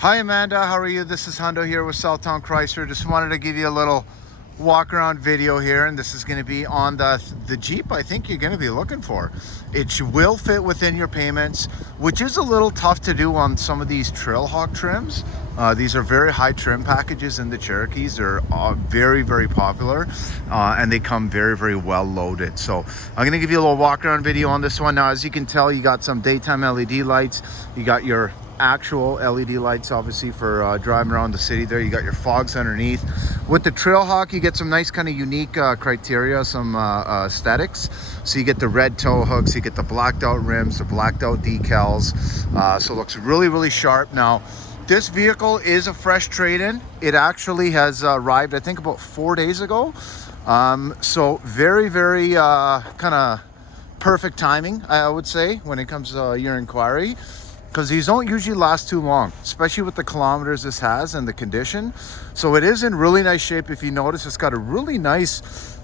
Hi Amanda, how are you? This is Hundo here with Southtown Chrysler. Just wanted to give you a little walk around video here, and this is going to be on the Jeep I think you're going to be looking for. It will fit within your payments, which is a little tough to do on some of these Trailhawk trims. These are very high trim packages in the Cherokees. They're very popular, and they come very well loaded. So I'm going to give you a little walk around video on this one. Now, as you can tell, you got some daytime LED lights. You got your actual LED lights, obviously, for driving around the city there. You got your fogs underneath. With the Trailhawk, you get some nice kind of unique criteria, some aesthetics. So you get the red tow hooks, you get the blacked out rims, the blacked out decals. So it looks really sharp. Now, this vehicle is a fresh trade-in. It actually has arrived, I think, about 4 days ago. So very kind of perfect timing, I would say, when it comes to your inquiry, because these don't usually last too long, especially with the kilometers this has and the condition. So it is in really nice shape. If you notice, it's got a really nice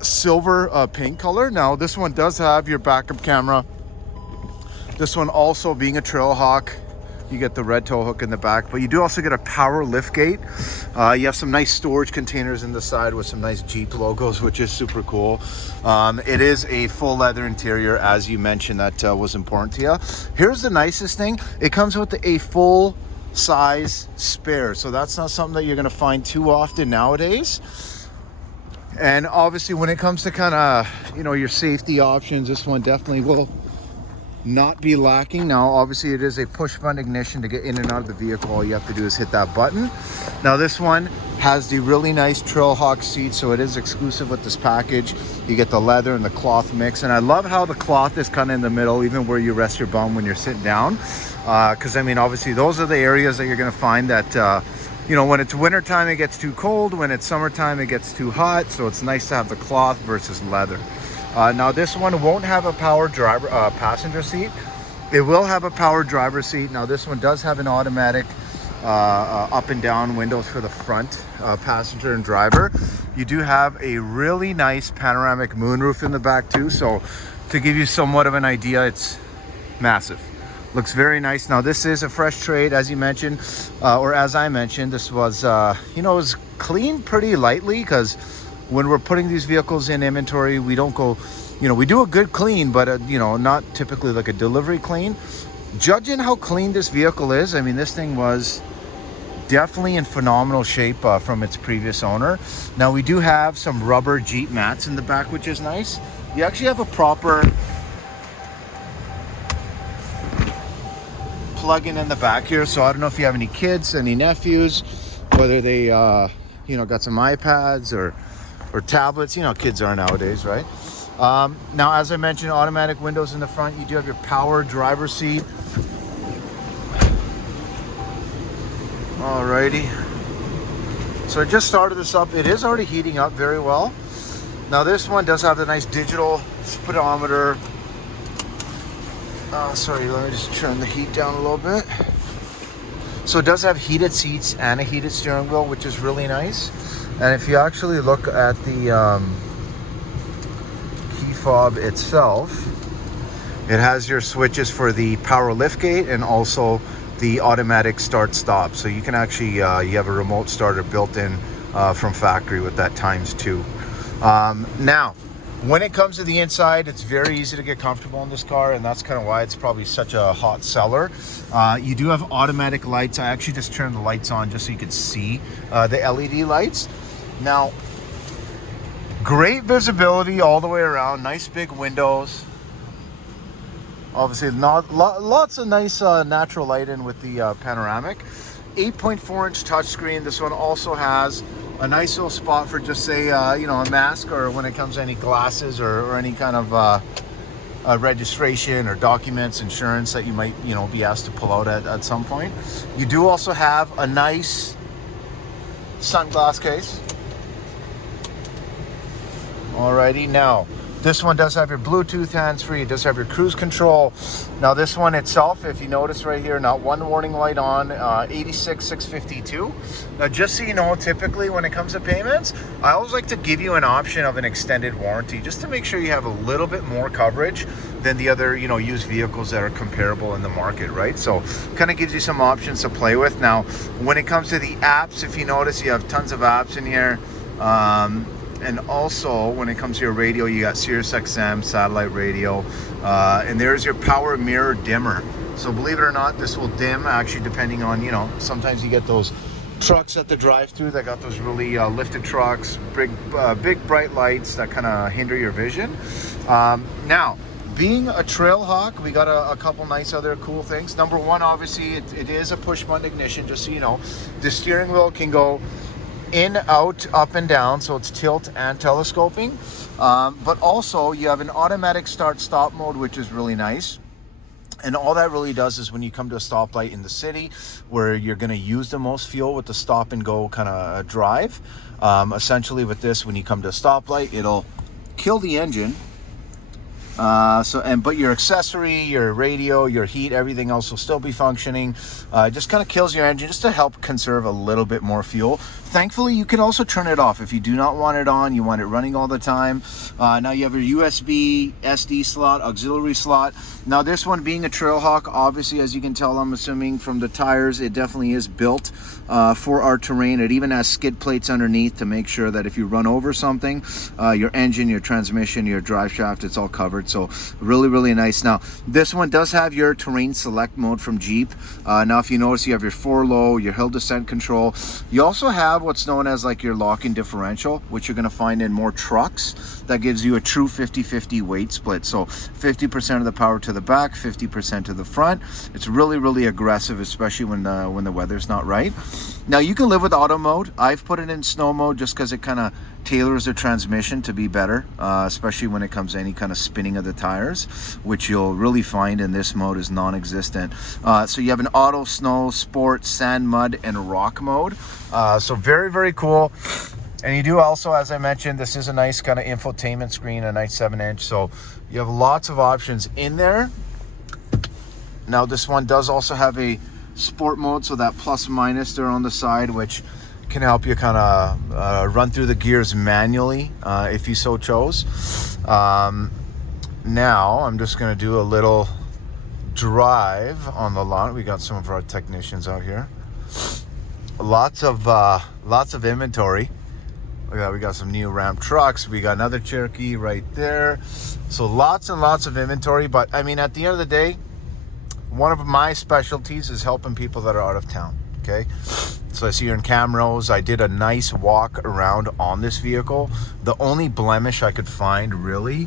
silver paint color. Now, this one does have your backup camera. This one also, being a Trailhawk, you get the red tow hook in the back, but you do also get a power lift gate. You have some nice storage containers in the side with some nice Jeep logos, which is super cool. It is a full leather interior, as you mentioned, that was important to you. Here's the nicest thing. It comes with a full size spare. So that's not something that you're gonna find too often nowadays. And obviously when it comes to kind of, your safety options, this one definitely will not be lacking. Now, obviously, it is a push button ignition. To get in and out of the vehicle, all you have to do is hit that button. Now, this one has the really nice Trailhawk seat, so it is exclusive with this package. You get the leather and the cloth mix, and I love how the cloth is kind of in the middle, even where you rest your bum when you're sitting down, because I mean, obviously, those are the areas that you're going to find that when it's wintertime, it gets too cold. When it's summertime, it gets too hot. So it's nice to have the cloth versus leather. Now, this one won't have a power driver passenger seat. It will have a power driver seat. Now, this one does have an automatic up and down windows for the front passenger and driver. You do have a really nice panoramic moonroof in the back too. So to give you somewhat of an idea, it's massive. Looks very nice. Now, this is a fresh trade, as you mentioned, or as I mentioned. This was, it was cleaned pretty lightly, because when we're putting these vehicles in inventory, we don't go, we do a good clean, but, not typically like a delivery clean. Judging how clean this vehicle is, I mean, this thing was definitely in phenomenal shape from its previous owner. Now, we do have some rubber Jeep mats in the back, which is nice. You actually have a proper plug-in in the back here. So I don't know if you have any kids, any nephews, whether they, got some iPads or tablets. Kids are nowadays, right? Now, as I mentioned, automatic windows in the front. You do have your power driver seat. Alrighty. So I just started this up. It is already heating up very well. Now, this one does have the nice digital speedometer. Sorry, let me just turn the heat down a little bit. So it does have heated seats and a heated steering wheel, which is really nice. And if you actually look at the key fob itself, it has your switches for the power liftgate and also the automatic start stop. So you can actually, you have a remote starter built in from factory with that ×2. Now, when it comes to the inside, it's very easy to get comfortable in this car, and that's kind of why it's probably such a hot seller. You do have automatic lights. I actually just turned the lights on just so you could see the LED lights. Now, great visibility all the way around. Nice big windows. Obviously, lots of nice natural light in with the panoramic. 8.4-inch touchscreen. This one also has a nice little spot for just say, a mask, or when it comes to any glasses or any kind of registration or documents, insurance that you might, be asked to pull out at some point. You do also have a nice sunglass case. Alrighty, now, this one does have your Bluetooth hands-free. It does have your cruise control. Now, this one itself, if you notice right here, not one warning light on, 86,652. Now, just so you know, typically when it comes to payments, I always like to give you an option of an extended warranty, just to make sure you have a little bit more coverage than the other, you know, used vehicles that are comparable in the market, right? So kind of gives you some options to play with. Now, when it comes to the apps, if you notice, you have tons of apps in here. And also when it comes to your radio, you got Sirius XM, satellite radio, and there's your power mirror dimmer. So believe it or not, this will dim actually depending on, you know, sometimes you get those trucks at the drive-through that got those really lifted trucks, big bright lights that kind of hinder your vision. Now, being a Trailhawk, we got a couple nice other cool things. Number one, obviously, it is a push button ignition, just so you know. The steering wheel can go in, out, up and down, so it's tilt and telescoping. But also, you have an automatic start-stop mode, which is really nice. And all that really does is when you come to a stoplight in the city where you're going to use the most fuel with the stop and go kind of drive, essentially with this, when you come to a stoplight, it'll kill the engine. But your accessory, your radio, your heat, everything else will still be functioning. It just kind of kills your engine just to help conserve a little bit more fuel. Thankfully, you can also turn it off if you do not want it on, you want it running all the time. Now you have your USB, SD slot, auxiliary slot. Now this one being a Trailhawk, obviously, as you can tell, I'm assuming from the tires, it definitely is built for our terrain. It even has skid plates underneath to make sure that if you run over something, your engine, your transmission, your drive shaft, it's all covered. So really, really nice. Now this one does have your terrain select mode from Jeep. Now if you notice, you have your 4-low, your hill descent control. You also have what's known as like your lock-in differential, which you're going to find in more trucks. That gives you a true 50-50 weight split. So 50% of the power to the back, 50% to the front. It's really, really aggressive, especially when the weather's not right. Now you can live with auto mode. I've put it in snow mode just because it kind of tailors the transmission to be better, especially when it comes to any kind of spinning of the tires, which you'll really find in this mode is non-existent. So you have an auto, snow, sport, sand, mud, and rock mode. So very, very cool. And you do also, as I mentioned, this is a nice kind of infotainment screen, a nice 7-inch. So you have lots of options in there. Now this one does also have a sport mode, so that plus minus there on the side, which can help you kind of run through the gears manually if you so chose. Now I'm just going to do a little drive on the lot. We got some of our technicians out here. Lots of inventory. Look at that, we got some new Ram trucks. We got another Cherokee right there. So lots and lots of inventory. But I mean, at the end of the day, one of my specialties is helping people that are out of town. Okay. So I see you're in Camrose. I did a nice walk around on this vehicle. The only blemish I could find really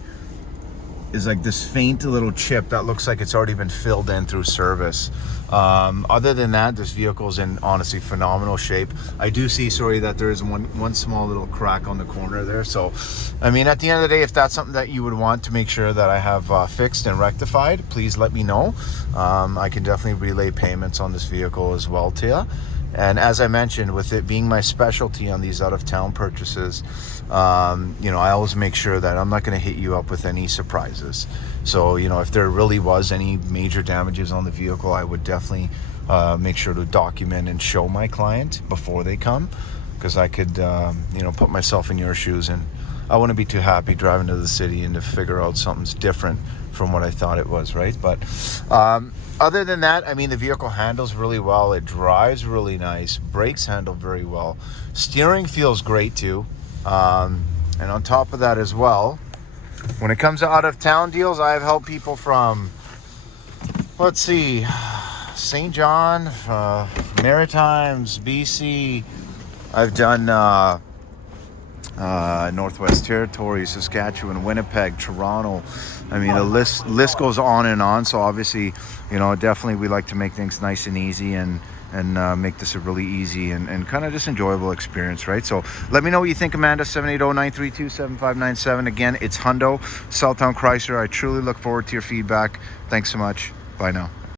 is like this faint little chip that looks like it's already been filled in through service. Other than that, this vehicle's in honestly phenomenal shape. I do see, sorry, that there is one small little crack on the corner there. So, I mean, at the end of the day, if that's something that you would want to make sure that I have fixed and rectified, please let me know. I can definitely relay payments on this vehicle as well to you. And as I mentioned, with it being my specialty on these out-of-town purchases, you know, I always make sure that I'm not going to hit you up with any surprises. So, you know, if there really was any major damages on the vehicle, I would definitely make sure to document and show my client before they come, because I could, you know, put myself in your shoes, and I wouldn't be too happy driving to the city and to figure out something's different from what I thought it was, right? But other than that, I mean, the vehicle handles really well. It drives really nice. Brakes handle very well. Steering feels great too. And on top of that as well, when it comes to out-of-town deals, I have helped people from, let's see, St. John, Maritimes, BC. I've done Northwest Territories, Saskatchewan, Winnipeg, Toronto. I mean, the list goes on and on. So obviously, you know, definitely we like to make things nice and easy and make this a really easy and kind of just enjoyable experience, right? So let me know what you think, Amanda. 780-932-7597. Again, it's Hundo, Southtown Chrysler. I truly look forward to your feedback. Thanks so much. Bye now.